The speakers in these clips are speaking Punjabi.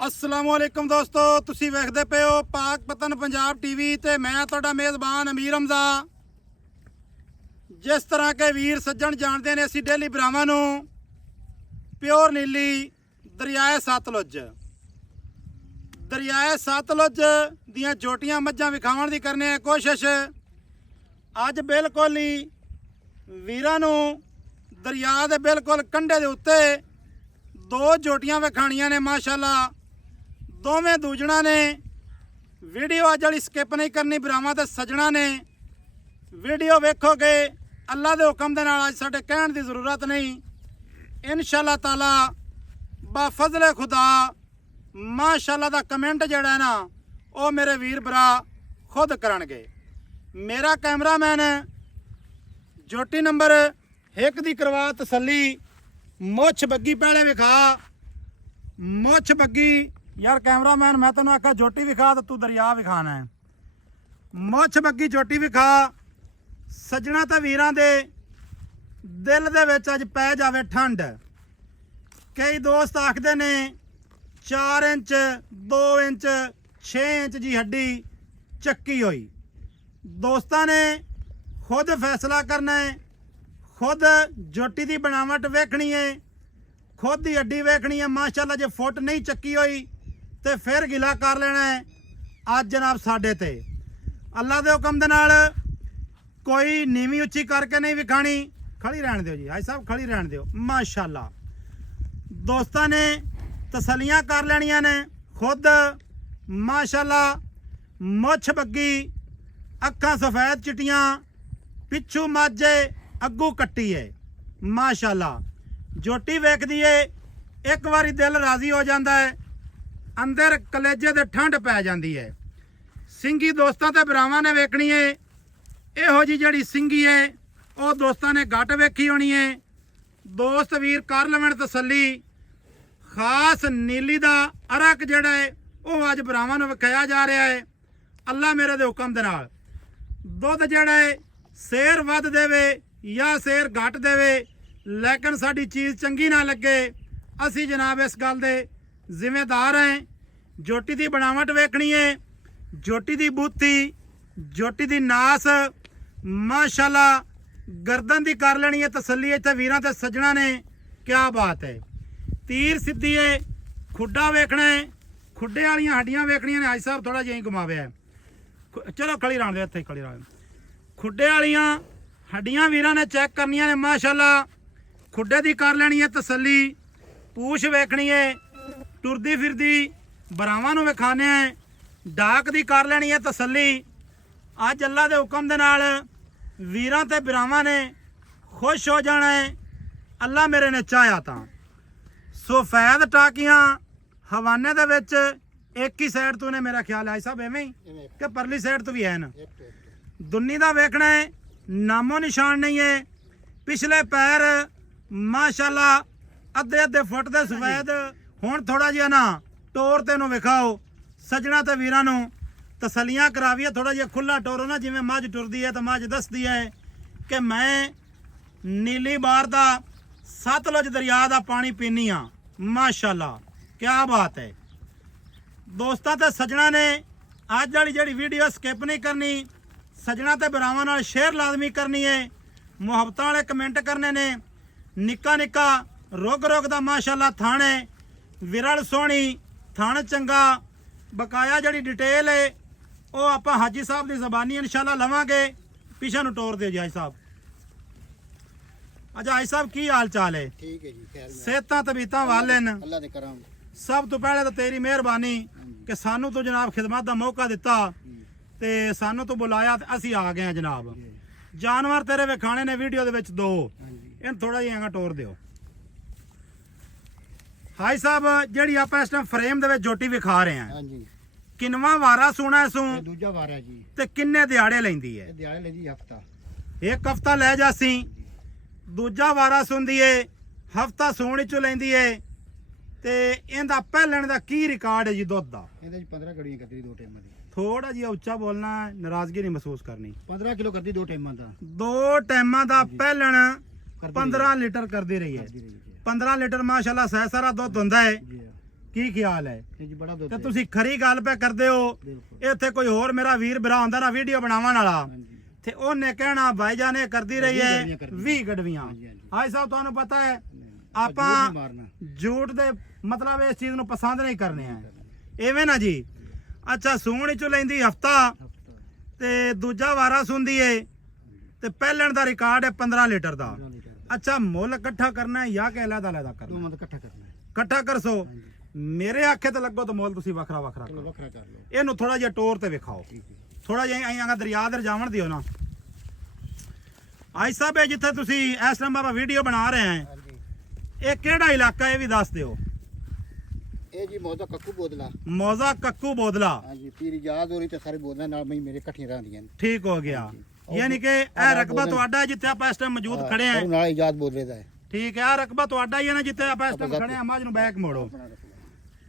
अस्सलामुअलैकुम दोस्तों, तुसी वेखदे पे हो पाक पतन पंजाब टीवी ते मैं तुहाडा मेज़बान अमीर हमजा। जिस तरह के वीर सज्जन जानते ने असी डेली भरावां नूं प्योर नीली दरियाए सतलुज दियां जोटियां मज्जां विखावण दी करने कोशिश। अज बिल्कुल ही वीरां नूं दरिया दे बिल्कुल कंढे दे उत्ते दो जोटियां विखाणियां ने माशाअल्लाह। दोवें दूजणा ने वीडियो अज वाली स्किप नहीं करनी, भरावां ते सज्जणा ने वीडियो वेखोगे अल्लाह दे हुक्म दे नाल। अज साडे कहण दी जरूरत नहीं, इंशाअल्लाह ताला बाफजले खुदा माशाअल्लाह दा कमेंट जिहड़ा है ना वो मेरे वीर भरा खुद करनगे। मेरा कैमरामैन जोटी नंबर 1 दी करवा तसल्ली। मुछ बग्गी पहले विखा, मुछ बग्गी यार कैमरामैन, मैं तेन आखा जोटी विखा तो तू दरिया विखाना है। मुछ बग्गी जोटी विखा सज्जणा ते वीरां दे दिल दे विच अज पै जावे ठंड। कई दोस्त आखदे ने 4 इंच 2 इंच 6 इंच जी हड्डी चक्की होई। दोस्तां ने खुद फैसला करना है, खुद जोटी की बनावट वेखनी है, खुद की हड्डी वेखनी है। माशाअल्लाह जे फुट नहीं चक्की होई तो फिर गिला कर लेना है। अज जनाब साडे ते अल्लाह दे हुक्म दे नाल कोई नीवी उच्ची करके नहीं विखाणी। खड़ी रहन दिओ जी भाई साहब, खड़ी रहन दिओ। माशाअल्लाह दोस्तां ने तसलियां कर लेनियां ने खुद। माशाअल्लाह मुछ बग्गी, अखां सफेद चिट्टियां, पिछू माझे अग्गू कट्टी है। माशाअल्लाह जोटी वेखदी है एक बारी दिल राजी हो जाता है, अंदर कलेजे दे ठंड पै जाती है। सिंगी दोस्तां ते भरावां ने वेखनी है। इहो जी जिहड़ी सिंगी है वो दोस्तां ने घट वेखी होनी है। दोस्त वीर कर लवण तसल्ली। खास नीली दा अरक जिहड़ा है वो अज भरावां नूं विखाया जा रहा है अल्लाह मेरे दे हुक्म दे नाल। दुध जिहड़ा है सेर वध देवे या सेर घट देवे, लेकिन साडी चीज़ चंगी ना लगे असी जनाब इस गल दे जिम्मेदार हैं। जोटी की बनावट वेखनी है, जोटी की बूथी, जोटी की नास माशाअल्लाह गर्दन की कर लेनी है तसल्ली। इत्थे वीरां ते सज्जणा ने क्या बात है। तीर सीधी है, खुड्डा वेखना है, खुड्डे वालियां हड्डियां वेखनियां ने। आज साहब थोड़ा जिहा घुमावे है, चलो खड़ी रहन दे, इत्थे खड़ी रहन। खुड्डे वालियां हड्डियां वीरां ने चैक करनियां ने माशाअल्लाह। खुड्डे की कर लेनी है तसल्ली। पूछ वेखनी है, टुरदी फिरदी भरावां नूं विखाने है। डाक की कर लेनी है तसल्ली। अज अल्लाह के हुक्म दे नाल वीरां ते भरावां ने खुश हो जाना है, अल्लाह मेरे ने चाहया तां। सफेद टाकियां हवाने दे विच एक ही साइड तो ने मेरा ख्याल है साहब एवें ही कि परली साइड तो भी है ना। दुन्नी दा वेखना है, नामो निशान नहीं है। पिछले पैर माशाअल्लाह अद्धे अद्धे फुट दे सफेद। हुण थोड़ा जिहा ना टोर तेनों विखाओ सज्जणा ते वीरां नूं तसलियां करावीए। थोड़ा जिहा खुला टोरो ना, जिवें मझ टुरदी है तो मझ दसदी है कि मैं नीली बार दा सतलुज दरिया दा पानी पीनी हाँ। माशाअल्लाह क्या बात है। दोस्तां ते सज्जणा ने अज वाली जिहड़ी वीडियो स्किप नहीं करनी, सज्जणा ते भरावां नाल शेयर लाजमी करनी है। मुहब्बतां वाले कमेंट करने ने। निक्का निक्का रुग रुग दा माशाअल्लाह थान है, विरल सोहनी थान चंगा। बकाया जिहड़ी डिटेल है वो आपां हाजी साहब की जबानी इंशाअल्लाह लवांगे। पिछा नूं टोर दिओ जी हाजी साहब। अच्छा हाजी साहब की हाल चाल है? ठीक है जी, खैर सेहतां तबीयतां वाले न? अल्लाह दे करम। सब तो पहले तो तेरी मेहरबानी कि सानू तो जनाब खिदमत का मौका दिता ते सानू तो बुलाया ते असी आ गए हैं जनाब। जानवर तेरे विखाने ने वीडियो दे विच दो, इन थोड़ा जिहा टोर दिओ हाई साहब। जिहड़ी आपां इस टाइम फ्रेम दे विच जोटी विखा रहे हैं, हां जी, किनवा वारा सुना इसू ये दूजा वार है जी। ते किन्ने दिहाड़े लैंदी है? ये दिहाड़े ले जी हफ्ता। एक हफ्ता लै जासी। दूजा वारा सुनदी है हफ्ता सूण चो लैंदी है। ते इहदा पहलण दा की रिकॉर्ड है जी दुध दा? ਇਹਦੇ 'ਚ 15 ਗੜੀਆਂ ਕਰਦੀ ਦੋ ਟਾਈਮਾਂ ਦੀ। थोड़ा जिहा उच्चा बोलना, नाराजगी नहीं महसूस करनी। 15 किलो करदी दो टाइमां ਦਾ। दो टाइमां दा पहलण करदी 15 लीटर करदी रही है। करदी ਰਹੀ ਜੀ। 15 लीटर माशाअल्लाह सह सारा दुध हुंदा है। ਜੀ ਕੀ ਖਿਆਲ ਹੈ? ਇਹ ਜੀ ਬੜਾ ਦੁੱਧ ਤੇ ਹੈ। ਤੁਸੀਂ ਖਰੀ ਗੱਲ ਪੈ ਕਰਦੇ ਹੋ। ਬਿਲਕੁਲ ਇੱਥੇ ਕੋਈ ਹੋਰ ਮੇਰਾ ਵੀਰ ਭਰਾ ਹੁੰਦਾ ਨਾ ਵੀਡੀਓ ਬਣਾਉਣ ਵਾਲਾ, ਹਾਂਜੀ ਤੇ ਉਹਨੇ ਕਹਿਣਾ ਭਾਈਜਾਨ ਇਹ ਕਰਦੀ ਰਹੀ ਹੈ 20 ਗੜਵੀਆਂ 20 ਗੜਵੀਆਂ। ਹਾਂਜੀ, ਹਾਂਜੀ। ਹਾਈ ਸਾਹਿਬ ਤੁਹਾਨੂੰ ਪਤਾ ਹੈ ਆਪਾਂ ਆਪਾਂ ਝੂਠ ਨਹੀਂ ਮਾਰਨਾ। ਝੂਠ ਦੇ ਮਤਲਬ ਇਸ ਚੀਜ਼ ਨੂੰ ਪਸੰਦ ਨਹੀਂ ਕਰਨੇ ਆ, ਐਵੇਂ ਨਾ ਜੀ। ਅੱਛਾ ਸੂਣ ਚੋਂ ਲੈਂਦੀ ਹਫਤਾ ਹਫ਼ਤਾ ਤੇ ਦੂਜਾ ਵਾਰਾ ਸੁੰਦੀ ਏ ਤੇ ਪਹਿਲਣ ਦਾ ਰਿਕਾਰਡ ਹੈ 15 ਲੀਟਰ ਦਾ। 15 ਲੀਟਰ ਦਾ। ਅੱਛਾ ਮੁੱਲ ਇਕੱਠਾ ਕਰਨਾ ਹੈ ਜਾਂ ਕਿ ਅਲੱਗ ਕਰਨਾ? ਦੋਵਾਂ ਦਾ ਇਕੱਠਾ ਕਰਨਾ ਹੈ। ਇਕੱਠਾ ਕਰਸੋ। ਹਾਂਜੀ ਮੇਰੇ ਆਖੇ ਤੇ ਲੱਗੋ ਤਾਂ ਮੁੱਲ ਤੁਸੀਂ ਵੱਖਰਾ ਵੱਖਰਾ ਚਲੋ ਕਰੋ। ਵੱਖਰਾ ਕਰ ਲਓ। ਇਹਨੂੰ ਥੋੜਾ ਜਿਹਾ ਟੋਰ ਤੇ ਵਿਖਾਓ, ਠੀਕ ਹੈ। ਥੋੜਾ ਜਿਹਾ ਆਈਆਂ ਦਰਿਆ ਦੇ ਜਾਵਣ ਦਿਓ ਨਾ। ਆਈ ਸਾਹਿਬ ਇਹ ਜਿੱਥੇ ਤੁਸੀਂ ਇਸ ਟਾਈਮ ਆਪਾਂ ਵੀਡੀਓ ਬਣਾ ਰਹੇ ਹਾਂ, ਹਾਂਜੀ ਇਹ ਕਿਹੜਾ ਇਲਾਕਾ ਇਹ ਵੀ ਦੱਸ ਦਿਓ। ਇਹ ਜੀ ਮੌਜਾ ਕੱਕੂ ਬੋਦਲਾ। ਮੌਜ਼ਾ ਕੱਕੂ ਬੋਦਲਾ। ਹਾਂਜੀ ਪੀਰ ਯਾਦ ਹੋ ਰਹੀ ਤੇ ਸਾਰੇ ਬੋਦਲਾ ਨਾਲ ਮੈਂ ਮੇਰੇ ਇਕੱਠੀਆਂ ਰਹਿੰਦੀਆਂ ਨੇ। ਠੀਕ ਹੋ ਗਿਆ। ਯਾਨੀ ਕਿ ਇਹ ਰਕਬਾ ਤੁਹਾਡਾ ਜਿੱਥੇ ਆਪਾਂ ਇਸ ਟਾਈਮ ਮੌਜੂਦ ਖੜੇ ਉਹ ਹਾਂ। ਨਾਲ ਇਜਾਦ ਬੋਦਲੇ ਦਾ ਹੈ। ਠੀਕ ਹੈ, ਇਹ ਰਕਬਾ ਤੁਹਾਡਾ ਹੀ ਹੈ ਨਾ ਜਿੱਥੇ ਆਪਾਂ ਇਸ ਟਾਈਮ ਖੜੇ ਹਾਂ। ਮੱਝ ਨੂੰ ਬੈਕ ਮੋੜੋ,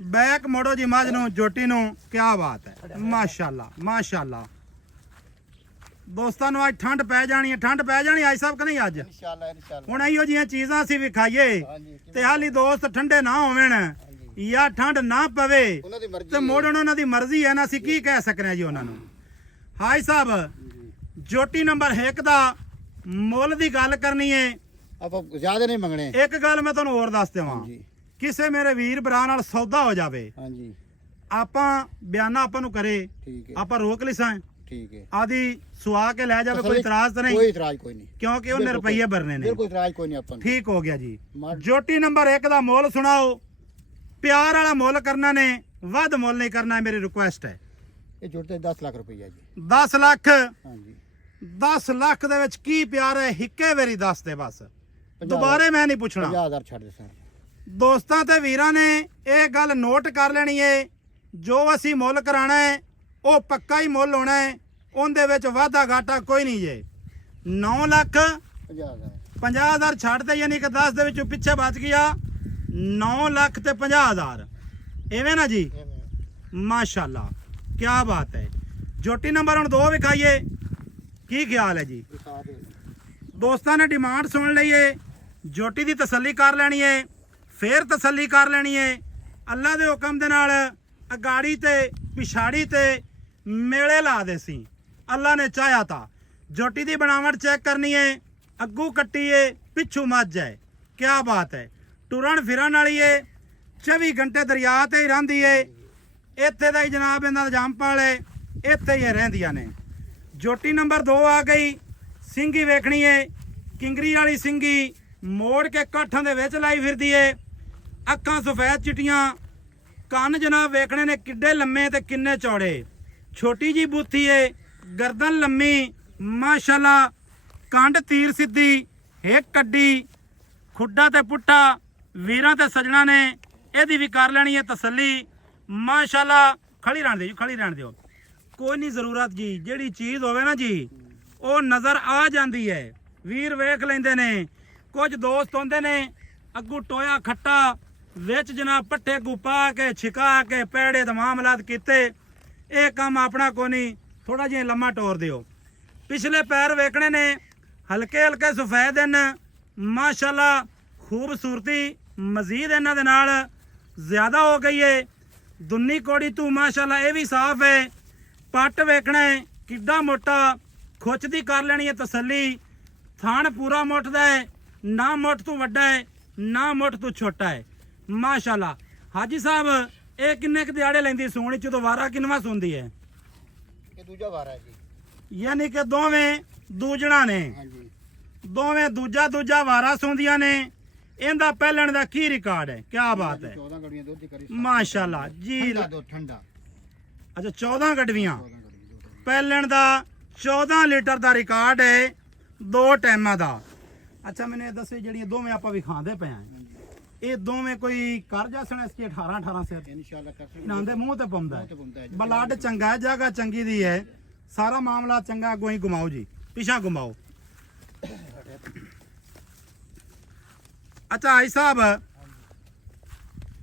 ਬੈਕ ਮੋੜੋ ਜੀ ਮੱਝ ਨੂੰ, ਜੋਟੀ ਨੂੰ। ਕੀ ਬਾਤ ਹੈ, ਮਾਸ਼ਾਅੱਲਾ ਮਾਸ਼ਾਅੱਲਾ। ਦੋਸਤਾਂ ਨੂੰ ਅੱਜ ਠੰਡ ਪੈ ਜਾਣੀ ਹੈ, ਠੰਡ ਪੈ ਜਾਣੀ ਆਈ ਸਾਹਿਬ ਕਿ ਨਹੀਂ ਅੱਜ? ਇਨਸ਼ਾਅੱਲਾ ਇਨਸ਼ਾਅੱਲਾ। ਹੁਣ ਇਹੋ ਜਿਹੀਆਂ ਚੀਜ਼ਾਂ ਅਸੀਂ ਵਿਖਾਈਏ ਹਾਂਜੀ ਤੇ ਹਾਲੀ ਦੋਸਤ ਠੰਡੇ ਨਾ ਹੋਵਣ ਜਾਂ ਠੰਡ ਨਾ ਪਵੇ ਉਹਨਾਂ ਦੀ ਮਰਜ਼ੀ ਤੇ ਮੋੜਨ ਉਹਨਾਂ ਦੀ ਮਰਜ਼ੀ ਹੈ ਨਾ, ਅਸੀਂ ਕੀ ਕਹਿ ਸਕਦੇ ਹਾਂ ਜੀ ਉਹਨਾਂ ਨੂੰ। ਹਾਈ ਸਾਹਿਬ ਜੋਟੀ ਨੰਬਰ 1 ਦਾ ਮੁੱਲ ਦੀ ਗੱਲ ਕਰਨੀ ਹੈ। ਆਪਾਂ ਜ਼ਿਆਦਾ ਨਹੀਂ ਮੰਗਣੇ। ਇੱਕ ਗੱਲ ਮੈਂ ਤੁਹਾਨੂੰ ਹੋਰ ਦੱਸ ਦੇਵਾਂ, ਹਾਂਜੀ ਕਿਸੇ ਮੇਰੇ ਵੀਰ ਭਰਾ ਨਾਲ ਸੌਦਾ ਹੋ ਜਾਵੇ, ਹਾਂਜੀ ਆਪਾਂ ਬਿਆਨਾ ਆਪਾਂ ਨੂੰ ਕਰੇ, ਠੀਕ ਹੈ ਆਪਾਂ ਰੋਕ ਲਿਸਾਂ ਠੀਕ ਹੈ। ਆਦੀ ਸੁਆ ਕੇ ਲੈ ਜਾਵੇ, ਕੋਈ ਇਤਰਾਜ਼ ਤਾਂ ਨਹੀਂ? ਕੋਈ ਇਤਰਾਜ਼ ਕੋਈ ਨਹੀਂ, ਕਿਉਂਕਿ ਉਹਨੇ ਬਿਲਕੁਲ ਰੁਪਈਏ ਭਰਨੇ ਨੇ। ਬਿਲਕੁਲ ਇਤਰਾਜ਼ ਕੋਈ ਨਹੀਂ ਆਪਾਂ ਨੂੰ। ਠੀਕ ਹੋ ਗਿਆ ਜੀ। ਮਰ- ਜੋਟੀ ਨੰਬਰ 1 ਦਾ ਮੁੱਲ ਸੁਣਾਓ। ਪਿਆਰ ਵਾਲਾ ਮੁੱਲ ਕਰਨਾ ਨੇ, ਵੱਧ ਮੁੱਲ ਨਹੀਂ ਕਰਨਾ, ਮੇਰੀ ਰਿਕੁਐਸਟ ਹੈ। ਇਹ ਜੁੜਤੇ 10 ਲੱਖ ਰੁਪਈਆ ਜੀ। 10 ਲੱਖ। ਹਾਂਜੀ 10 ਲੱਖ ਦੇ ਵਿੱਚ ਕੀ ਪਿਆਰ ਹੈ, ਹਿੱਕੇ ਵੇਰੀ ਦੱਸ ਦੇ ਬਸ, ਦੁਬਾਰੇ ਮੈਂ ਨਹੀਂ ਪੁੱਛਣਾ। 50,000 ਛੱਡ ਦੇ ਸਰ। ਦੋਸਤਾਂ ਤੇ ਵੀਰਾਂ ਨੇ ਇਹ ਗੱਲ ਨੋਟ ਕਰ ਲੈਣੀ ਹੈ, ਜੋ ਅਸੀਂ ਮੁੱਲ ਕਰਾਣਾ ਹੈ ਉਹ ਪੱਕਾ ਹੀ ਮੁੱਲ ਹੋਣਾ ਹੈ, ਉਹਦੇ ਵਿੱਚ ਵਾਧਾ ਘਾਟਾ ਕੋਈ ਨਹੀਂ ਜੇ। 9 ਲੱਖ 50,000 50,000 ਛੱਡ ਦੇ, ਯਾਨੀ ਕਿ 10 ਦੇ ਵਿੱਚੋਂ ਪਿੱਛੇ ਬਚ ਗਿਆ 9 ਲੱਖ ਤੇ 50,000, ਐਵੇਂ ਨਾ ਜੀ। ਮਾਸ਼ਾਅੱਲਾ ਕੀ ਬਾਤ ਹੈ। ਜੋਟੀ ਨੰਬਰ ਹੁਣ 2 ਵਿਖਾਈਏ, ਕੀ ਖਿਆਲ ਹੈ ਜੀ? ਦਿਖਾ ਦੇ। ਦੋਸਤਾਂ ਨੇ ਡਿਮਾਂਡ ਸੁਣ ਲਈ ਏ, ਜੋਟੀ ਦੀ ਤਸੱਲੀ ਕਰ ਲੈਣੀ ਏ, ਫੇਰ ਤਸੱਲੀ ਕਰ ਲੈਣੀ ਏ। ਅੱਲਾ ਦੇ ਹੁਕਮ ਦੇ ਨਾਲ ਅਗਾੜੀ ਤੇ ਪਿਛਾੜੀ ਤੇ ਮੇਲੇ ਲਾ ਦੇ ਸੀ, ਅੱਲਾ ਨੇ ਚਾਹਿਆ ਤਾਂ। ਜੋਟੀ ਦੀ ਬਣਾਵਟ ਚੈੱਕ ਕਰਨੀ ਏ, ਅੱਗੂ ਕੱਟੀ ਏ, ਪਿੱਛੂ ਮੱਝ ਹੈ। ਕੀ ਬਾਤ ਹੈ। ਟੁਰਨ ਫਿਰਨ ਵਾਲੀ ਏ, 24 ਘੰਟੇ ਦਰਿਆ ਤੇ ਹੀ ਰਹਿੰਦੀ ਏ। ਇੱਥੇ ਦਾ ਹੀ ਜਨਾਬ ਇਹਨਾਂ ਦਾ ਜੰਪਾਲ ਏ, ਇੱਥੇ ਹੀ ਇਹ ਰਹਿੰਦੀਆਂ ਨੇ। ਜੋਟੀ ਨੰਬਰ 2 ਆ ਗਈ। ਸਿੰਗੀ ਵੇਖਣੀ ਏ, ਕਿੰਗਰੀ ਵਾਲੀ ਸਿੰਗੀ, ਮੋੜ ਕੇ ਕਾਠਾਂ ਦੇ ਵਿੱਚ ਲਾਈ ਫਿਰਦੀ ਏ। ਅੱਖਾਂ ਸਫੈਦ ਚਿੱਟੀਆਂ, ਕੰਨ ਜਨਾਬ ਵੇਖਣੇ ਨੇ ਕਿੱਡੇ ਲੰਮੇ ਤੇ ਕਿੰਨੇ ਚੌੜੇ। ਛੋਟੀ ਜੀ ਬੂਥੀ ਏ, ਗਰਦਨ ਲੰਮੀ, ਮਾਸ਼ਾਅੱਲਾ। ਕੰਡ ਤੀਰ ਸਿੱਧੀ, ਹਿੱਕ ਕੱਡੀ, ਖੁੱਡਾ ਤੇ ਪੁੱਠਾ। ਵੀਰਾਂ ਤੇ ਸਜਣਾ ਨੇ ਇਹਦੀ ਵੀ ਕਰ ਲੈਣੀ ਹੈ ਤਸੱਲੀ, ਮਾਸ਼ਾਅੱਲਾ। ਖੜੀ ਰਹਿਣ ਦਿਓ ਜੀ, ਖੜੀ ਰਹਿਣ ਦਿਓ, ਕੋਈ ਨਹੀਂ ਜ਼ਰੂਰਤ ਜੀ। ਜਿਹੜੀ ਚੀਜ਼ ਹੋਵੇ ਨਾ ਜੀ ਉਹ ਨਜ਼ਰ ਆ ਜਾਂਦੀ ਹੈ, ਵੀਰ ਵੇਖ ਲੈਂਦੇ ਨੇ। ਕੁਝ ਦੋਸਤ ਹੁੰਦੇ ਨੇ ਅੱਗੂ ਟੋਇਆ ਖੱਟਾ ਵਿੱਚ ਜਨਾਬ ਪੱਠੇ ਗੁਪਾ ਕੇ ਛਿਕਾ ਕੇ ਪੈੜੇ ਤੇ ਮਾਮਲਾਤ ਕੀਤੇ। ਇਹ ਕੰਮ ਆਪਣਾ ਕੋ ਨਹੀਂ, ਥੋੜਾ ਜਿਹਾ ਲੰਮਾ ਟੋਰ ਦਿਓ। ਪਿਛਲੇ ਪੈਰ ਵੇਖਣੇ ਨੇ, ਹਲਕੇ ਹਲਕੇ ਸਫੈਦ ਹਨ, ਮਾਸ਼ਾਅੱਲਾ। ਖੂਬਸੂਰਤੀ ਮਜ਼ੀਦ ਇਹਨਾਂ ਦੇ ਨਾਲ ਜ਼ਿਆਦਾ ਹੋ ਗਈ ਏ। ਦੁੰਨੀ ਕੋੜੀ ਤੂੰ ਮਾਸ਼ਾਅੱਲਾ ਇਹ ਵੀ ਸਾਫ਼ ਹੈ। ਪੱਟ ਵੇਖਣਾ ਹੈ ਕਿੱਡਾ ਮੋਟਾ, ਖੁੱਚ ਦੀ ਕਰ ਲੈਣੀ ਹੈ ਤਸੱਲੀ। ਥਾਣ ਪੂਰਾ ਮੁੱਠ ਦਾ ਹੈ, ਨਾ ਮੁੱਠ ਤੋਂ ਵੱਡਾ ਹੈ ਨਾ ਮੁੱਠ ਤੋਂ ਛੋਟਾ ਹੈ, ਮਾਸ਼ਾਅੱਲਾ। ਹਾਜੀ ਸਾਹਿਬ ਇਹ ਕਿੰਨੇ ਕੁ ਦਿਹਾੜੇ ਲੈਂਦੀ ਸੂਣ ਚ, ਦੁਬਾਰਾ ਕਿੰਨਵਾ ਸੁਣਦੀ ਹੈ? ਇਹ ਦੂਜਾ ਵਾਰ ਹੈ ਜੀ। ਯਾਨੀ ਕਿ ਦੋਵੇਂ ਦੂਜਣਾ ਨੇ, ਹਾਂਜੀ ਦੋਵੇਂ ਦੂਜਾ ਵਾਰਾ ਸੁਣਦੀਆਂ ਨੇ। ਇਹਦਾ ਪਹਿਲਣ ਦਾ ਕੀ ਰਿਕਾਰਡ ਹੈ? ਕੀ ਬਾਤ ਹੈ, 14 ਗੜੀਆਂ ਦੁੱਧ ਦੀ ਕਰੀ। ਮਾਸ਼ਾਅੱਲਾ ਜੀ। ਠੰਡਾ ਦੁੱਧ ਠੰਡਾ। ਅੱਛਾ 14 ਗੱਡਵੀਆਂ 14 ਗੜੀਆਂ ਦੁੱਧ। ਪਹਿਲਣ ਦਾ 14 ਲੀਟਰ ਦਾ ਰਿਕਾਰਡ ਹੈ, 2 ਟਾਈਮਾਂ ਦਾ। ਅੱਛਾ ਮੈਨੂੰ ਇਹ ਦੱਸੋ ਜਿਹੜੀਆਂ ਦੋਵੇਂ ਆਪਾਂ ਵਿਖਾਉਂਦੇ ਪਏ ਆਂ, ਇਹ ਦੋਵੇਂ ਕੋਈ ਕਰ ਜਾਸਣ ਇਸ ਕੀ 18 ਸਿਰ ਇਨਸ਼ਾਅੱਲਾ ਕਰ ਸਕਦੇ। ਇਹਨਾਂ ਦੇ ਮੂੰਹ ਤੇ ਪਾਉਂਦਾ ਮੂੰਹ ਤੇ ਪਾਉਂਦਾ ਹੈ ਜੀ। ਬਲੱਡ ਚੰਗਾ ਹੈ, ਜਗ੍ਹਾ ਚੰਗੀ ਦੀ ਹੈ, ਸਾਰਾ ਮਾਮਲਾ ਚੰਗਾ। ਕੋਈ ਘੁਮਾਓ ਜੀ, ਪਿਛਾ ਘੁਮਾਓ। ਅੱਛਾ ਭਾਈ ਸਾਹਿਬ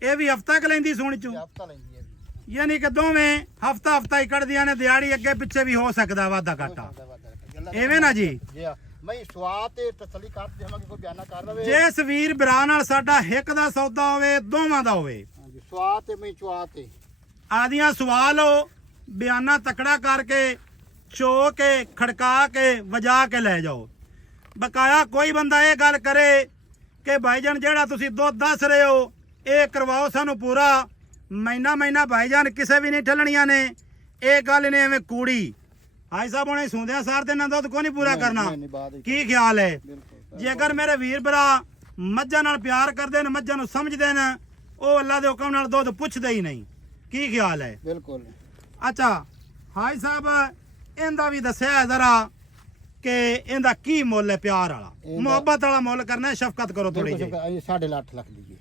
ਇਹ ਵੀ ਹਫਤਾ ਕ ਲੈਂਦੀ ਸੋਣੀ ਚੋਂ, ਹਫਤਾ ਲੈਂਦੀ ਹੈ ਜੀ। ਯਾਨੀ ਕਿ ਦੋਵੇਂ ਹਫਤਾ ਹੀ ਕੱਢਦੀਆਂ ਨੇ। ਦਿਹਾੜੀ ਅੱਗੇ ਪਿੱਛੇ ਵੀ ਹੋ ਸਕਦਾ ਵਾਧਾ ਘਾਟਾ, ਐਵੇਂ ਨਾ ਜੀ। ਜੀ ਮੈਂ ਸਵਾਦ ਤੇ ਤਸੱਲੀ ਕਰ ਦੇਵਾਂਗੇ, ਕੋਈ ਬਿਆਨਾ ਕਰ ਲਵੇ। ਜਿਸ ਵੀਰ ਭਰਾ ਨਾਲ ਸਾਡਾ ਹਿੱਕ ਦਾ ਸੌਦਾ ਹੋਵੇ, ਦੋਵਾਂ ਦਾ ਹੋਵੇ, ਹਾਂਜੀ ਹਾਂਜੀ ਸਵਾਦ ਤੇ ਮੈਂ ਚਵਾ ਤੇ ਆਦੀਆਂ ਸਵਾਲ ਹੋ ਬਿਆਨਾ ਤਕੜਾ ਕਰਕੇ ਚੋ ਕੇ ਖੜਕਾ ਕੇ ਵਜਾ ਕੇ ਲੈ ਜਾਓ। ਬਕਾਇਆ ਕੋਈ ਬੰਦਾ ਇਹ ਗੱਲ ਕਰੇ ਕਿ ਭਾਈਜਾਨ ਜਿਹੜਾ ਤੁਸੀਂ ਦੁੱਧ ਦੱਸ ਰਹੇ ਹੋ ਇਹ ਕਰਵਾਓ ਸਾਨੂੰ ਪੂਰਾ ਮਹੀਨਾ ਭਾਈਜਾਨ ਕਿਸੇ ਵੀ ਨਹੀਂ ਠੱਲਣੀਆਂ ਨੇ ਇਹ ਗੱਲ ਨੇ ਐਵੇਂ ਕੂੜੀ ਹਾਈ ਸਾਹਿਬ ਹੁਣੇ ਸੁਣਦਿਆਂ ਸਾਰ ਦੇ ਨਾਲ ਦੁੱਧ ਕੋਈ ਨਹੀਂ ਪੂਰਾ ਕਰਨਾ ਨਹੀਂ ਬਾਅਦ ਵਿੱਚ ਕੀ ਖਿਆਲ ਹੈ ਬਿਲਕੁਲ ਜੇ ਅਗਰ ਮੇਰੇ ਵੀਰ ਭਰਾ ਮੱਝਾਂ ਨਾਲ ਪਿਆਰ ਕਰਦੇ ਨੇ ਮੱਝਾਂ ਨੂੰ ਸਮਝਦੇ ਨੇ ਉਹ ਅੱਲਾ ਦੇ ਹੁਕਮ ਨਾਲ ਦੁੱਧ ਪੁੱਛਦੇ ਹੀ ਨਹੀਂ ਕੀ ਖਿਆਲ ਹੈ ਬਿਲਕੁਲ ਅੱਛਾ ਹਾਈ ਸਾਹਿਬ ਇਹਦਾ ਵੀ ਦੱਸਿਆ ਜ਼ਰਾ ਕਿ ਇਹਦਾ ਕੀ ਮੁੱਲ ਹੈ ਪਿਆਰ ਵਾਲਾ ਮੁਹੱਬਤ ਵਾਲਾ ਮੁੱਲ ਕਰਨਾ ਹੈ ਸ਼ਫਕਤ ਕਰੋ ਥੋੜੀ ਜਿਹੀ 8.5 ਲੱਖ ਦੀ ਜੀ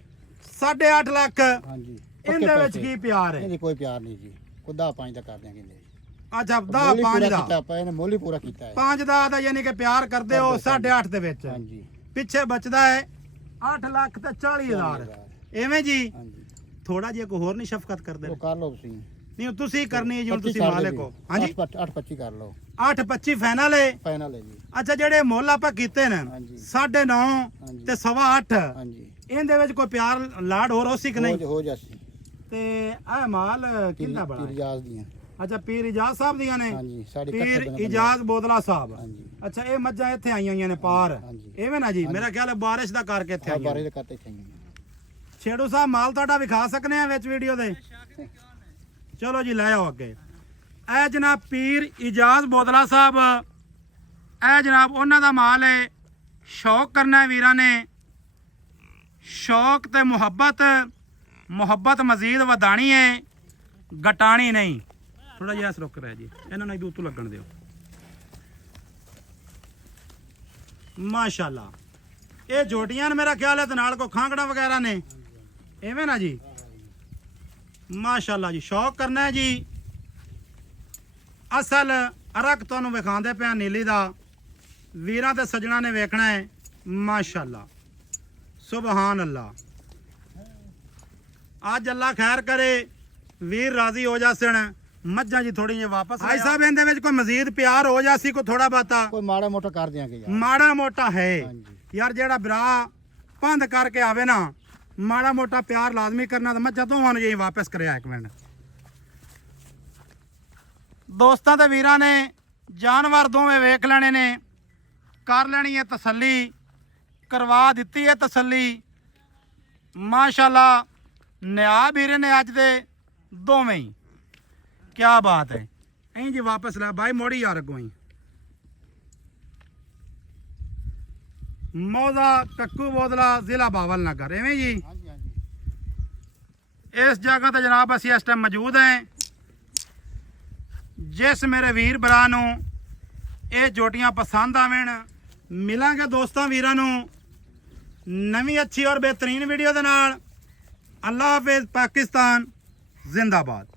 8.5 ਲੱਖ ਹਾਂਜੀ ਇਹਦੇ ਵਿੱਚ ਕੀ ਪਿਆਰ ਹੈ ਇਹਦੀ ਕੋਈ ਪਿਆਰ ਨਹੀਂ ਜੀ ਖੁਦਾ 5 ਦਾ ਕਰ ਦਿਆਂਗੇ ਜੀ ਅੱਛਾ 5 ਦਾ ਆਪਾਂ ਇਹਨੇ ਮੁੱਲ ਹੀ ਪੂਰਾ ਕੀਤਾ ਹੈ 5 ਦਾ ਯਾਨੀ ਕਿ ਪਿਆਰ ਕਰਦੇ ਹੋ 8.5 ਦੇ ਵਿੱਚ ਹਾਂਜੀ ਪਿੱਛੇ ਬਚਦਾ ਹੈ 8 ਲੱਖ ਤੇ 40,000 ਐਵੇਂ ਜੀ ਹਾਂਜੀ ਥੋੜਾ ਜਿਹਾ ਕੋਈ ਹੋਰ ਨਹੀਂ ਸ਼ਫਕਤ ਕਰਦੇ ਉਹ ਕਰ ਲਓ ਤੁਸੀਂ ਨਹੀਂ ਤੁਸੀਂ ਕਰਨੀ ਹੈ ਜੀ ਹੁਣ ਤੁਸੀਂ ਮਾਲਕ ਹੋ ਹਾਂਜੀ 8.25 ਕਰ ਲਓ 8.25 ਫਾਈਨਲ ਹੈ ਫਾਈਨਲ ਹੈ ਜੀ ਅੱਛਾ ਜਿਹੜੇ ਮੁੱਲ ਆਪਾਂ ਕੀਤੇ ਨੇ ਹਾਂਜੀ 9.5 ਹਾਂਜੀ। ਤੇ 8.25 ਹਾਂਜੀ ਇਹਦੇ ਵਿੱਚ ਕੋਈ ਪਿਆਰ ਲਾਡ ਹੋਰ ਹੋਸੀ ਕਿ ਨਹੀਂ ਹੋ ਜਾਸੀ ਤੇ ਇਹ ਮਾਲ ਕਿੰਨਾ ਬੜਾ ਹੈ? ਇਜਾਜ਼ ਦੀਆਂ ਅੱਛਾ ਪੀਰ ਇਜਾਜ਼ ਸਾਹਿਬ ਦੀਆਂ ਨੇ ਹਾਂਜੀ ਸਾਡੇ ਪੀਰ ਇਕੱਠੇ ਇਜਾਜ਼ ਬੋਦਲਾ ਸਾਹਿਬ ਹਾਂਜੀ ਅੱਛਾ ਇਹ ਮੱਝਾਂ ਇੱਥੇ ਆਈਆਂ ਹੋਈਆਂ ਨੇ ਪਾਰ ਹਾਂਜੀ। ਐਵੇਂ ਨਾ ਜੀ ਮੇਰਾ ਖਿਆਲ ਹੈ ਬਾਰਿਸ਼ ਦਾ ਕਰਕੇ ਇੱਥੇ ਆਈਆਂ ਬਾਰੇ ਨੇ। ਦੇ ਕਰਤੇ ਚਾਹੀਏ ਛੇੜੂ ਸਾਹਿਬ ਮਾਲ ਤੁਹਾਡਾ ਵਿਖਾ ਸਕਨੇ ਆ ਵਿੱਚ ਵੀਡੀਓ ਦੇ ਚਲੋ ਜੀ ਲੈ ਆਓ ਅੱਗੇ ਇਹ ਜਨਾਬ ਪੀਰ ਇਜਾਜ਼ ਬੋਦਲਾ ਸਾਹਿਬ ਇਹ ਜਨਾਬ ਉਹਨਾਂ ਦਾ ਮਾਲ ਹੈ ਸ਼ੌਕ ਕਰਨਾ ਹੈ ਵੀਰਾਂ ਨੇ ਸ਼ੌਕ ਤੇ ਮੁਹੱਬਤ ਮਜ਼ੀਦ ਵਧਾਣੀ ਹੈ ਘਟਾਣੀ ਨਹੀਂ ਥੋੜਾ ਜਿਹਾ ਰੁਕ ਰਿਹਾ ਜੀ ਇਹਨਾਂ ਨੂੰ ਇਦੋਂ ਤੋਂ ਲੱਗਣ ਦਿਓ ਮਾਸ਼ਾਅੱਲਾ ਇਹ ਜੋਟੀਆਂ ਨੇ ਮੇਰਾ ਖਿਆਲ ਹੈ ਤੇ ਨਾਲ ਕੋ ਖਾਂਗੜਾ ਵਗੈਰਾ ਨੇ ਐਵੇਂ ਨਾ ਜੀ ਮਾਸ਼ਾਅੱਲਾ ਜੀ ਸ਼ੌਕ ਕਰਨਾ ਹੈ ਜੀ ਅਸਲ ਅਰਕ ਤੁਹਾਨੂੰ ਵਿਖਾਉਂਦੇ ਪਿਆ ਨੀਲੀ ਦਾ ਵੀਰਾਂ ਤੇ ਸੱਜਣਾ ਨੇ ਵੇਖਣਾ ਹੈ ਮਾਸ਼ਾਅੱਲਾ ਸੁਭਾਨ ਅੱਲਾ ਅੱਜ ਅੱਲਾ ਖੈਰ ਕਰੇ ਵੀਰ ਰਾਜ਼ੀ ਹੋ ਜਾਸਣ ਮੱਝਾਂ ਜੀ ਥੋੜੀ ਜਿਹੀ ਵਾਪਸ ਆਈ ਸਾਹਿਬ ਇਹਦੇ ਵਿੱਚ ਕੋਈ ਮਜ਼ੀਦ ਪਿਆਰ ਹੋ ਜਾਸੀ ਕੋਈ ਥੋੜਾ ਬਾਤਾ ਕੋਈ ਮਾੜਾ ਮੋਟਾ ਕਰ ਦਿਆਂਗੇ ਯਾਰ ਮਾੜਾ ਮੋਟਾ ਹੈ ਹਾਂਜੀ ਯਾਰ ਜਿਹੜਾ ਭਰਾ ਪੰਧ ਕਰਕੇ ਆਵੇ ਨਾ ਮਾੜਾ ਮੋਟਾ ਪਿਆਰ ਲਾਜ਼ਮੀ ਕਰਨਾ ਤਾਂ ਮੱਝਾਂ ਦੋਵਾਂ ਨੂੰ ਜੀ ਵਾਪਸ ਕਰਿਆ ਇੱਕ ਮਿੰਟ ਦੋਸਤਾਂ ਤੇ ਵੀਰਾਂ ਨੇ ਜਾਨਵਰ ਦੋਵੇਂ ਵੇਖ ਲੈਣੇ ਨੇ ਕਰ ਲੈਣੀ ਹੈ ਤਸੱਲੀ ਕਰਵਾ ਦਿੱਤੀ ਹੈ ਤਸੱਲੀ ਮਾਸ਼ਾਅੱਲਾ ਨਿਆ ਵੀਰੇ ਨੇ ਅੱਜ ਦੇ ਦੋਵੇਂ ਹੀ ਕਿਆ ਬਾਤ ਹੈ ਐਂ ਜੀ ਵਾਪਸ ਲੈ ਬਾਈ ਮੋੜੀ ਯਾਰ ਅੱਗੋਂ ਹੀ ਮੌਜ਼ਾ ਕੱਕੂ ਬੋਦਲਾ ਜ਼ਿਲ੍ਹਾ ਬਾਵਲ ਨਗਰ ਐਵੇਂ ਜੀ ਹਾਂਜੀ ਹਾਂਜੀ ਇਸ ਜਗ੍ਹਾ ਤੇ ਜਨਾਬ ਅਸੀਂ ਇਸ ਟਾਈਮ ਮੌਜੂਦ ਹਾਂ ਜਿਸ ਮੇਰੇ ਵੀਰ ਭਰਾ ਨੂੰ ਇਹ ਜੋਟੀਆਂ ਪਸੰਦ ਆਵਣ ਮਿਲਾਂਗੇ ਦੋਸਤਾਂ ਵੀਰਾਂ ਨੂੰ ਨਵੀਂ ਅੱਛੀ ਔਰ ਬਿਹਤਰੀਨ ਵੀਡੀਓ ਦੇ ਨਾਲ ਅੱਲਾ ਹਾਫਿਜ਼ ਪਾਕਿਸਤਾਨ ਜ਼ਿੰਦਾਬਾਦ।